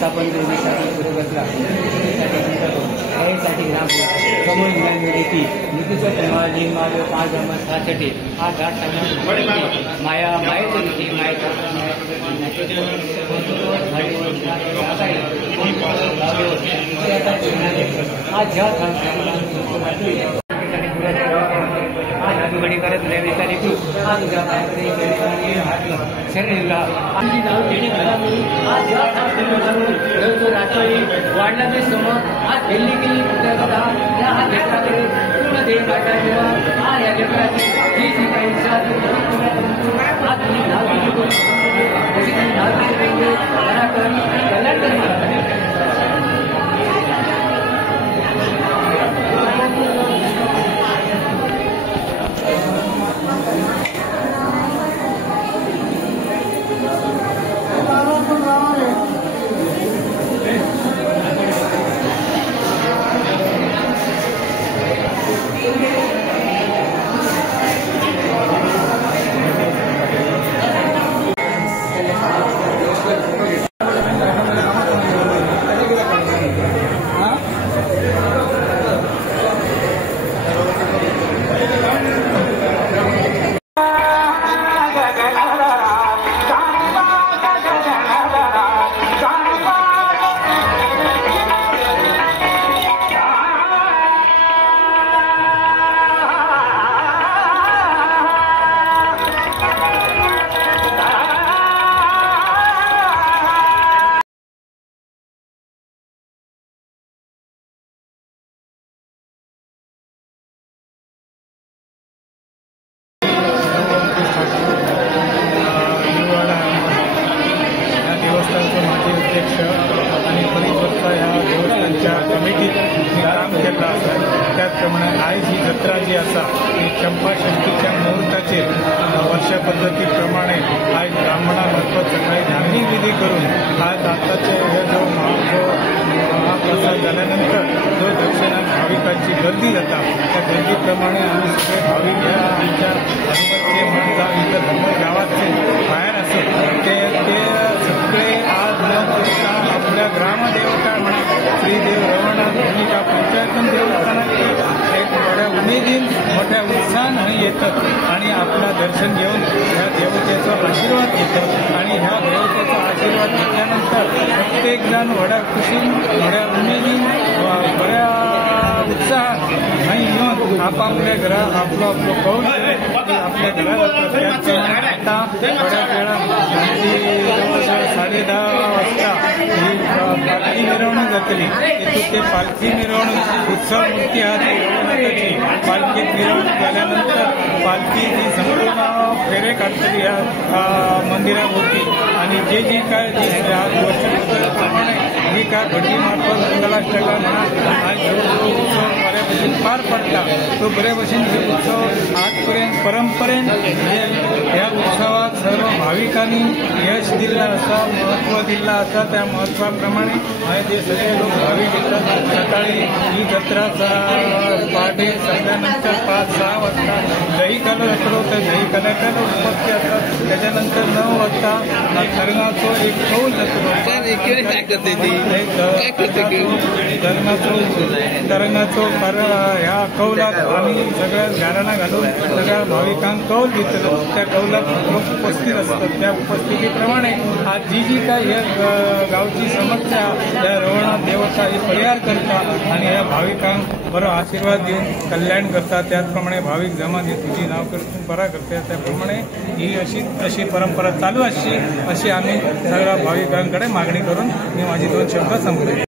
स्थापन करण्यासाठी पुढे बसला त्यासाठी ग्राम समोर मिळाली की नितीचा समाजी माझं 5 जमा 6 हा घाट माया मायेचं रीती मायेचा बड़ी करत लेविसारी तू आज तुझ्या शरीरला आमची नाव देणे घरामध्ये आज या राष्ट्रवादी वाढण्याचे समोर आज दिल्ली केली कृतज्ञता या लेकराकडे पूर्ण देश वाटा जेव्हा आज या लेकराची जी जी काही इच्छा आज तुम्ही नाव दिली जशी काही नाव दिली कल्याण त्याचप्रमाणे आयज ही जत्रा जी आसा ती चंपा षष्टीच्या मुहूर्ताचेर वर्षा पद्धतीप्रमाणे आज ब्राह्मणा मार्फत सकाळी धार्मिक विधी करून आज आताचे हे जो महाप्रसाद झाल्यानंतर जो दर्शनात भाविकांची गर्दी जाता त्या गर्दीप्रमाणे आम्ही सगळे भाविक आमच्या हनुमतचे म्हणगाव इतर धर्म गावाचे बाहेर असत ते सगळे आज न करता आपल्या ग्रामदेवता म्हणा श्रीदेव रवणा भूमिका पंचायतन देवस्थानात एक मोठ्या उमेदीन मोठ्या उत्साहान येतात आणि आपला दर्शन घेऊन ह्या देवतेचा आशीर्वाद घेतात आणि ह्या देवतेचा आशीर्वाद घेतल्यानंतर प्रत्येक जण व्हड्या खुशीन व्हड्या उमेदीन बऱ्या उत्साहात नाही येऊन आपापल्या घरा आपलं कौल आपल्या घरात आता थोड्या वेळा 10:30 वाजता ही पालखी मिरवणूक जातली तिथून ते पालखी मिरवणूक उत्सव मूर्ती आधी रवनाथाची पालखी मिरवणूक झाल्यानंतर पालखी जी संपूर्ण फेरे काढतली ह्या मंदिराभोवती आणि जी काय वर्षप्रमाणे जी काय भटजीमार्फत मंगलाष्टका म्हणा आज जो उत्सव बऱ्या भशेन पार पडटा तो बऱ्या भशेन हे उत्सव आजपर्यंत परंपरेन ह्या उत्सवात सर्व भाविकांनी यश दिलं असा महत्त्व दिलं असा त्या महत्त्वाप्रमाणे ते सगळे लोक भाविक येतात सकाळी ही जत्राचा पहाटे सगळ्यानंतर 5-6 वाजता दही कालो जातलो तर दही काल्याच्याला उपस्थित असतात त्याच्यानंतर 9 वाजता धरणाचो एक कौल जातलो तरंगाचो कारण ह्या कौलाक आम्ही सगळ्या घराणा घालून सगळ्या भाविकांक कौल घेतलो त्या कौलाक लोक उपस्थित असतात त्या उपस्थितीप्रमाणे आज जी काय ह्या गावची समस्या या रवणात देवता ही परिहार करता आणि ह्या भाविकांक बरो आशीर्वाद देऊन कल्याण करता त्याचप्रमाणे भाविक जमा जे तुझी नाव करता बरा करता त्याप्रमाणे ही अशी परंपरा चालू अशी आम्ही सगळ्या भाविकांकडे मागणी करून मी माझी 2 शब्द संपले.